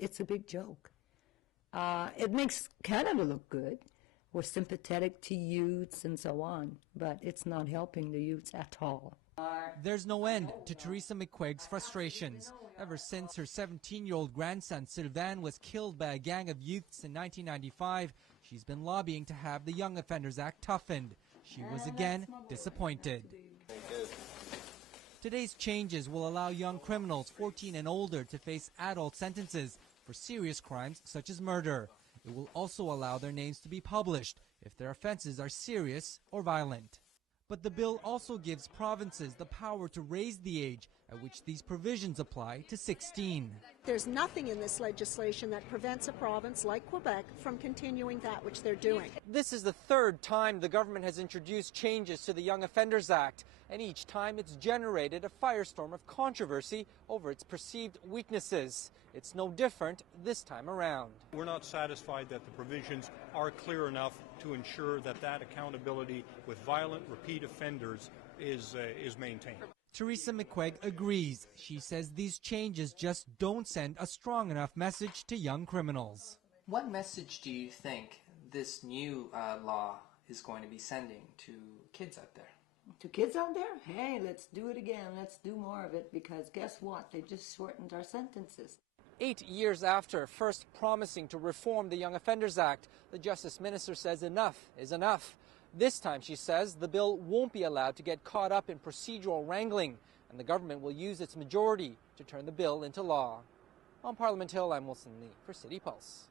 it's a big joke. It makes Canada look good. We're sympathetic to youths and so on, but it's not helping the youths at all. There's no end to Theresa McQuaig's frustrations. Ever since her 17-year-old grandson Sylvain was killed by a gang of youths in 1995, she's been lobbying to have the Young Offenders Act toughened. She was again disappointed. Today's changes will allow young criminals 14 and older to face adult sentences for serious crimes such as murder. It will also allow their names to be published if their offenses are serious or violent. But the bill also gives provinces the power to raise the age at which these provisions apply to 16. There's nothing in this legislation that prevents a province like Quebec from continuing that which they're doing. This is the third time the government has introduced changes to the Young Offenders Act, and each time it's generated a firestorm of controversy over its perceived weaknesses. It's no different this time around. We're not satisfied that the provisions are clear enough to ensure that accountability with violent repeat offenders is maintained. Theresa McQuaig agrees. She says these changes just don't send a strong enough message to young criminals. What message do you think this new law is going to be sending to kids out there? To kids out there, hey, let's do it again. Let's do more of it, because guess what? They just shortened our sentences. 8 years after first promising to reform the Young Offenders Act, the Justice Minister says enough is enough. This time, she says, the bill won't be allowed to get caught up in procedural wrangling, and the government will use its majority to turn the bill into law. On Parliament Hill, I'm Wilson Lee for City Pulse.